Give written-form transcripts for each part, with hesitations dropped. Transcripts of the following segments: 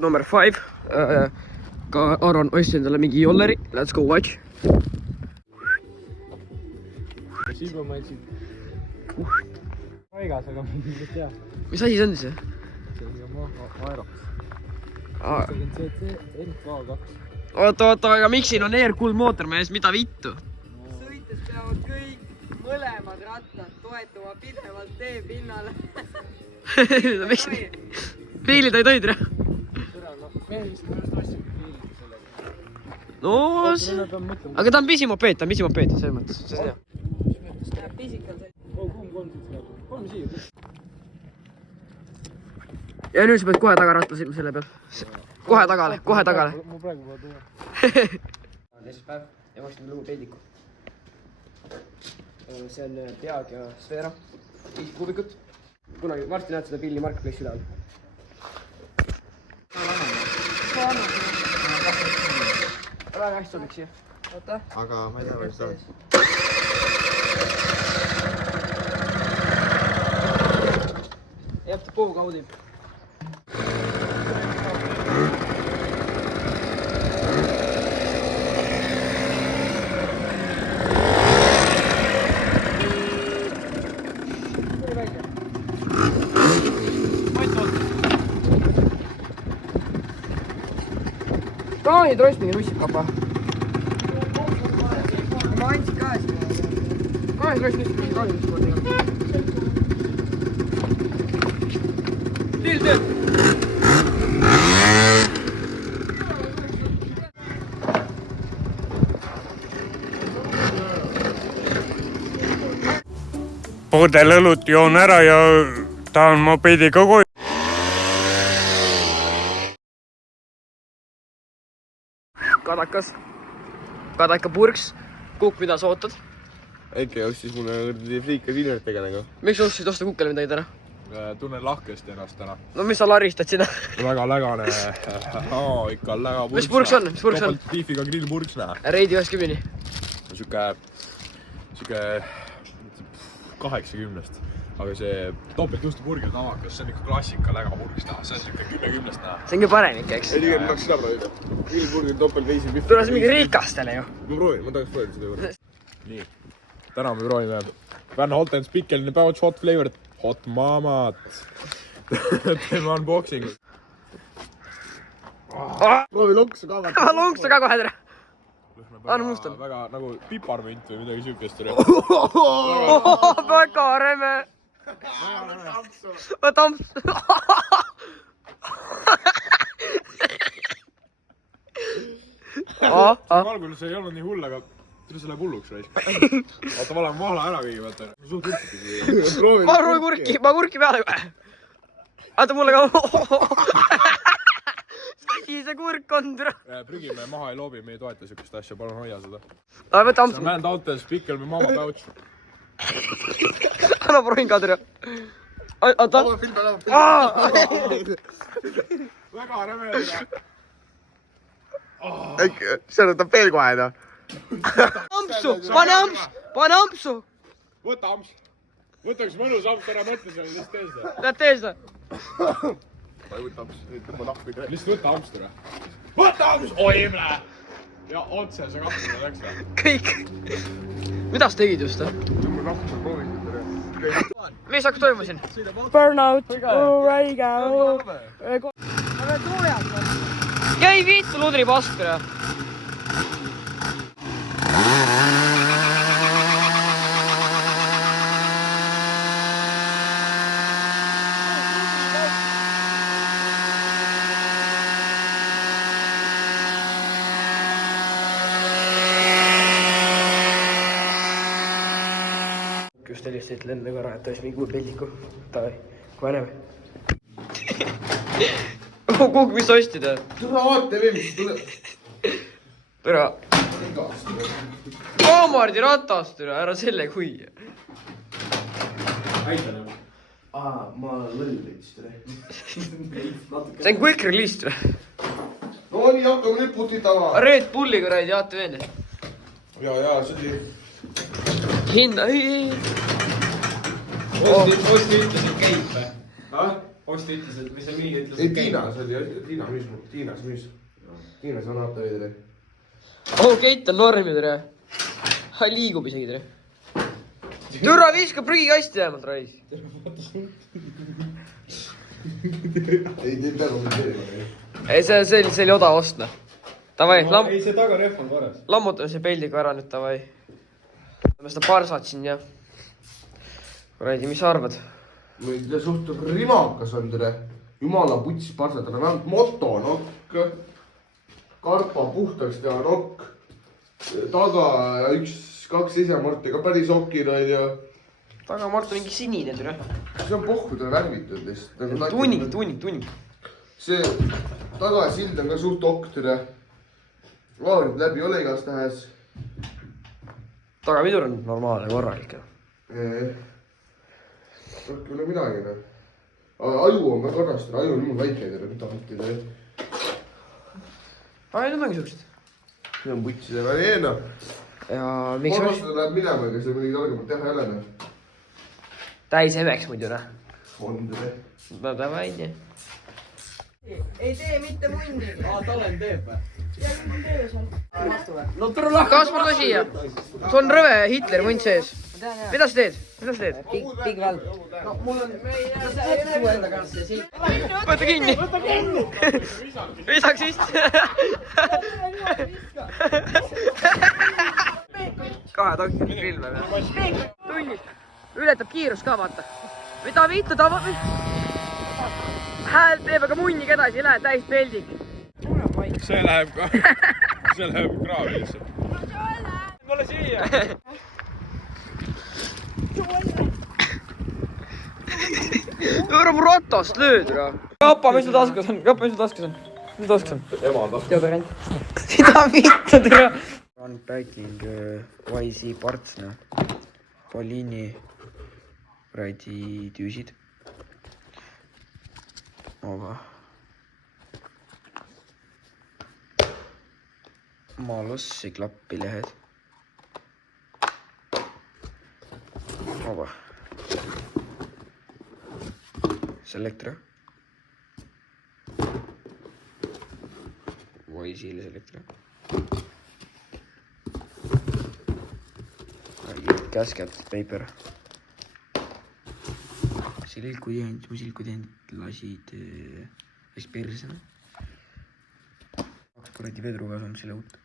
Number 5. Ka Aron ostsin talle mingi jolleri. Let's go watch. Siiba ma ütlesin. Paigas, aga ma ei tea. Mis asi see on siis? See on Yamaha Aerox. See on CC NK2. Oota, aga miks siin on air-cooled mootor mees, mida vittu? Sõites peavad kõik mõlemad rattad toetuma pidevalt tee pinnale. Piilida ei tohi tere. Mehist ma just ostsin piilida sellega. No, aga ta on pisimopeed, selles mõttes. See on hea. Pisikal see. Kolm siia. Ja nüüd sa pead kohe taga ratta selle peal. Kohe tagale. Ma praegu pole tuua. Esmaspäev ja ma ostsin lugu peidiku. See on peag ja sfeera. 5 kuubikut. Kunagi varsti näed seda pilli Marketplace üleval. Väga hästi sobiks siia. Oota. Aga ma ei tea, või seda. Jääb ta puu kaudi. Kraanid rostmingi nussib kapa. Ma andsin ka ees. Kraanid rostmingi nussib. Tiil. Pudel õlut joon ära ja tahan mopeediga koju. Kadakas. Kadaka purks. Kukk, mida sa ootad? Äkki ostis mulle friika silmert tegelega. Miks sa ostsid osta Kukkele midagi täna? Tunnen lahkesti ennast täna. No mis sa laristad sinna? Väga lägane. Ikka läga purks. Mis purks on? Topelt tiifiga grillpurks näha. Reidi 90. Siuke 80-st. Aga see topelt juustu burger tavakas, see on ikka klassika läga purks näha. See on siuke 10-10-st näha. See ongi parem ikka, eks? Ei, tegelikult tahaks seda proovida. Grillburger topelt veisi pihvi. Tule see mingi rikastele ju. Ma proovin, ma tahaks proovida seda juurde. Nii. Täna me proovime Van Holten's Pickelini pouch hot flavored hot mamat. Teeme unboxingu. Proovi lonksu ka vaata. Lonksu ka kohe tere. Anna mustan. Väga nagu piparmünt või midagi siukest. Väga reme. Tamps. Algul see ei olnud nii hull, aga tule see läheb hulluks raisk. Oota, ma olen mahla ära kõigi, vaata. Suht üldse. Ma kurki peale kohe. Vaata mulle ka. Sagi see kurk on tere. Prügime maha ei loobi, me ei toeta siukest asja, palun hoia seda. Võta ampsu. Van Holten's Pickelini mama pouch. Anna proovin ka tere. Oota. Väga räme. Äkki, see võtab veel kohe, noh. Ampsu, pane ampsu. Võta amps. Võta üks mõnus amps ära mõtle seal, lihtsalt tee seda. Lähed tee seda. Ma ei võta amps, nüüd tõmba nahku. Lihtsalt võta amps tere. Võta amps! Oi, mle! Ja otse see kahtlusele läks või? Kõik. Mida sa tegid just? Tõmba nahku, ma proovin tere. Mis hakkab toimuma siin? Burnout. Raiga. Ja ei viitu ludri pask tere. Just helistasid lendega ära, et oleks mingi uue peldiku. Tavai, kohe näeme. Kukk, mis sa ostid? Tule vaata veel, mis tuleb. Tere. Kaamardi ratast, ära selle kui. Näita nüüd. Ma lõll veits, tere. See on quick release, tere. No nii, hakkame nüüd putitama. Red Bulliga räädi, jaate veende. Ja, see oli... Hinda, Osti ütlesid käib või? Osti ütles, et mis see müügi ütles? ei, Tiinas oli, Tiina müüs. Tiinas on aata veidi. Keit on norm ju tere. Liigub isegi tere. Türa viiska prügikasti vähemalt rais. ei peale Ei, see oli odav ostna. Tavai, ei, see tagarehv on korras. Lammutame see peldiga ära nüüd, tavai. Ma seda parsat siin ja... Kuradi, mis sa arvad? ma ei tea, suht rimakas on tere. Jumala putsis parsad, aga vähemalt motonokk. Karpa puhtaks teha nokk. Taga 1-2 esamorti ka päris okil on ju. Tagamort on mingi sinine tere. See on pohkudele värvitud lihtsalt. Tunnik. See tagasild on ka suht okk tere. Vaarid läbi ole igas tähes. Tagapidur on normaalne, korralik. Rohkem ei ole midagi, noh. Aju on ka korras, aju on niimoodi väike, mida võtti. Need ongi siuksed. See on putside väline. Ja miks on... Korrastada läheb minema, ega see mingi targemalt teha ei ole, noh. Täis emeks muidu, noh. On tere. No davai, nii. ei tee mitte mundi. Talen teeb või? Kaspar, tule siia. Sul on rõve Hitleri munt sees. Mida sa teed? Big Val. No mul on... su enda kanssa siit. Võta kinni. Visaks vist. 2 tanki grill või? Tunnis. Ületab kiirust ka, vaata. Mida vittu ta... Hääl teeb aga munniga edasi, ei lähe täis peldik. See läheb kraavi lihtsalt. Mulle siia! Võõra mu ratast lööd, ra. Kapa, mis sul taskus on? Mis taskus on? Ema on taskus. Deodorant. Seda vittu, tere. Unpacking YZ parts, noh. Polini kuradi tüüsid. Oga. Malossi klappilehed. Oga. Selektra. YZ-le selektra. Gasket paper. Mu silkutehend lasid ekspersena. Kuradi vedruga on selle uut.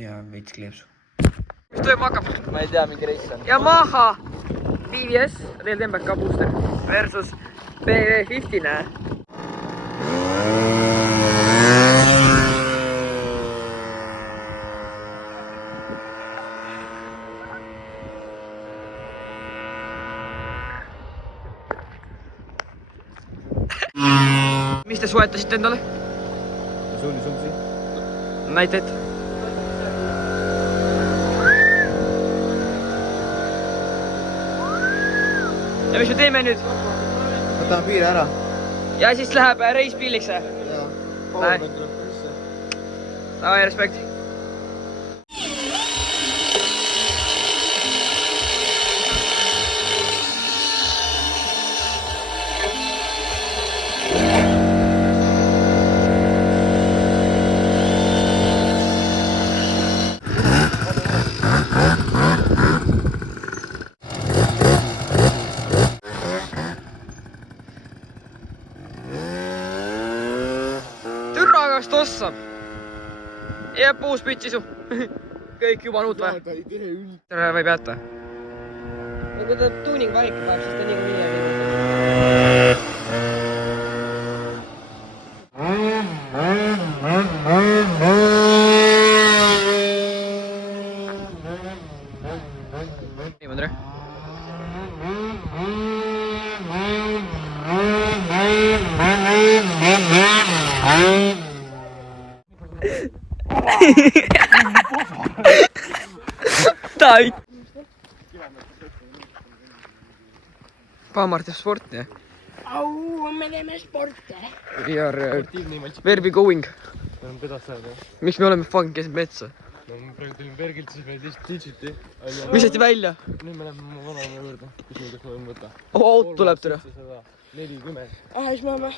Ja veits kleepsu. Mis tööma hakkab? Ma ei tea, mingi reis on. Yamaha BVS, Real Tembac ka booster versus BV50, näe. Mis te soetasite endale? Sulsi. Näita ette. Ja mis me teeme nüüd? Võtame piire ära. Ja siis läheb reis pilliks. Davai, respekt. Tossab. Jääb puus pütsisu. Kõik juba nuut või? Tere võib jätta. No kui ta tuuning paika läheb, siis ta niikuinii jääb. Niimoodi tere. Tai. Paamart teeb sporti, jah? Me teeme sporte. We are where we going? Miks me oleme fucking keset metsa? no ma praegu tulin Bergilt, siis meil digiti. visati välja. Nüüd me läheme oma vanaema juurde. Küsin, kas ma võin võtta. Oot tuleb türa. 40. Siis me oleme.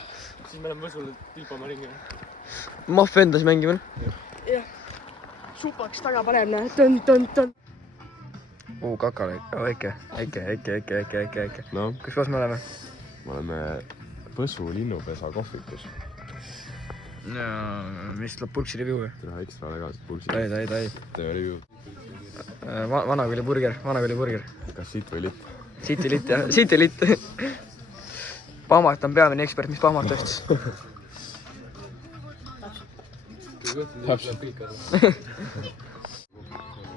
Siis me oleme Võsule tilpama ringi. Mahv endas mängima. Jah. Supaks taga paneb, näe. Tõn. Kakale. Väike. No, Kus kohas me oleme? me oleme Võsu linnupesa kohvikus. Mis tuleb pulksi review või? Teha ekstra legasid pulsi. Tai. Tee review. Vanakooli burger. Kas siit või litt? Siit ja litt. Pahmart on peamine ekspert, mis Pahmart tõstis. Täpselt.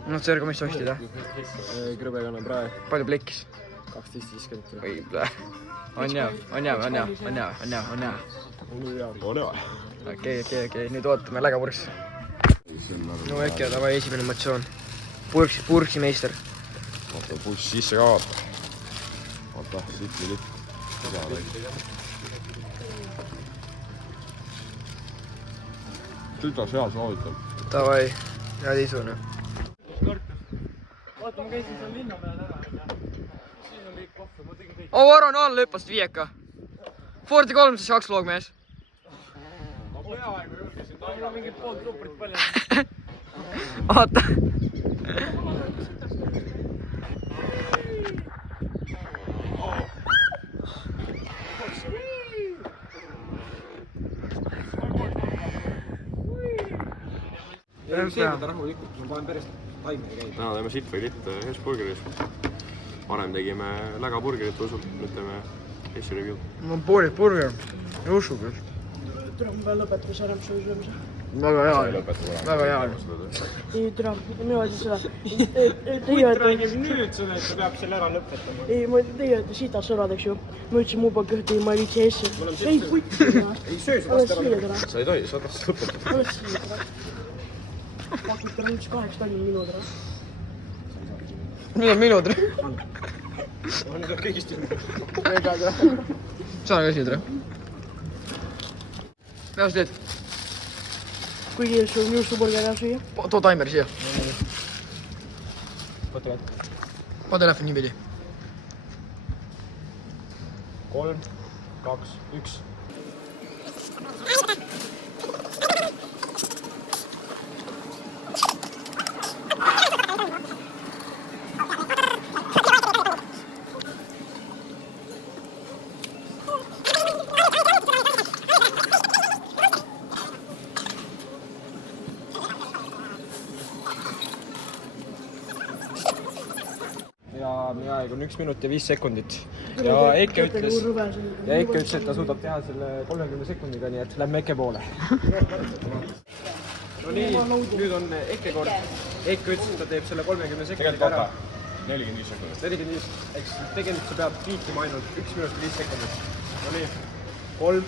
No Sergo, mis ostid, jah? Krõbekana prae. Palju plekkis? 12.50. Oi, bleh. On hea. Okei, nüüd ootame lägapurks. No äkki, davai, esimene emotsioon. Purksi meister. Vaata pulss sisse ka vaata. Vaata, siit või litt. Tütas hea soovitab. Davai, head isu, noh. Vaata, ma käisin seal linna peal ära. Siis on kõik kohvi, ma tegin kõik. Varon all hüppast viieka. Fordi 302 loog mees. Ma peaaegu julgesin Mul on mingid pool truprit palju. Oota. Täna teeme siit või litt Hesburgeris. Varem tegime lägaburgerit Võsul, nüüd teeme Hessi review. Mul on poolik burger. Ei usu küll. Türa, ma pean lõpetama see rämpsu söömise. Väga hea. Väga hea. Ei, türa, mina ütlen seda. Teie olete... Nüüd seda, et ta peab selle ära lõpetama. Ei, teie olete sitad sõbrad, eks ju. Ma ütlesin mu poolt ühte, ma ei viitsi Hessi. Ei, putt. Ei söö seda Alles siia täna. Sa ei tohi, sa tahad lõpetada. Alles siia täna. Pakid täna üks 8 tonni minu täna. Minu tere. Ma nüüd on kõigist ju. Saan ka siia tere. Mida sa teed? Kui kiiresti sul juustuburger ära süüa? Too taimeri siia. Võta ette. Ma telefon niipidi. 3, 2, 1. Ja meie aeg on 1 minut ja 5 sekundit. Ja Eke ütles, et ta suudab teha selle 30 sekundiga, nii et lähme Eke poole. No nii, nüüd on Eke kord. Eke ütles, et ta teeb selle 30 sekundiga ära. 45 sekundit. 45, eks tegelikult sa pead kiitima ainult 1 minut ja 5 sekundit. No nii, 3,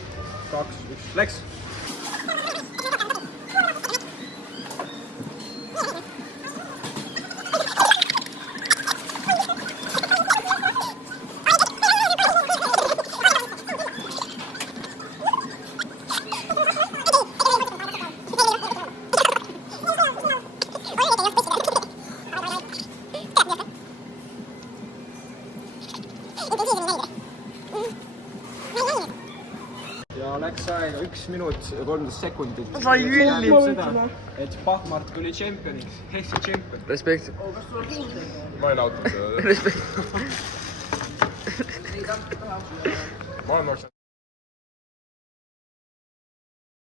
2, 1, läks! Ja läks aega 1 minut ja 13 sekundit. Sai ülli. Seda, et Pahmart tuli tšempioniks, Hessi tšempion. Respekt. Ma ei nautinud seda. Respekt. Ma olen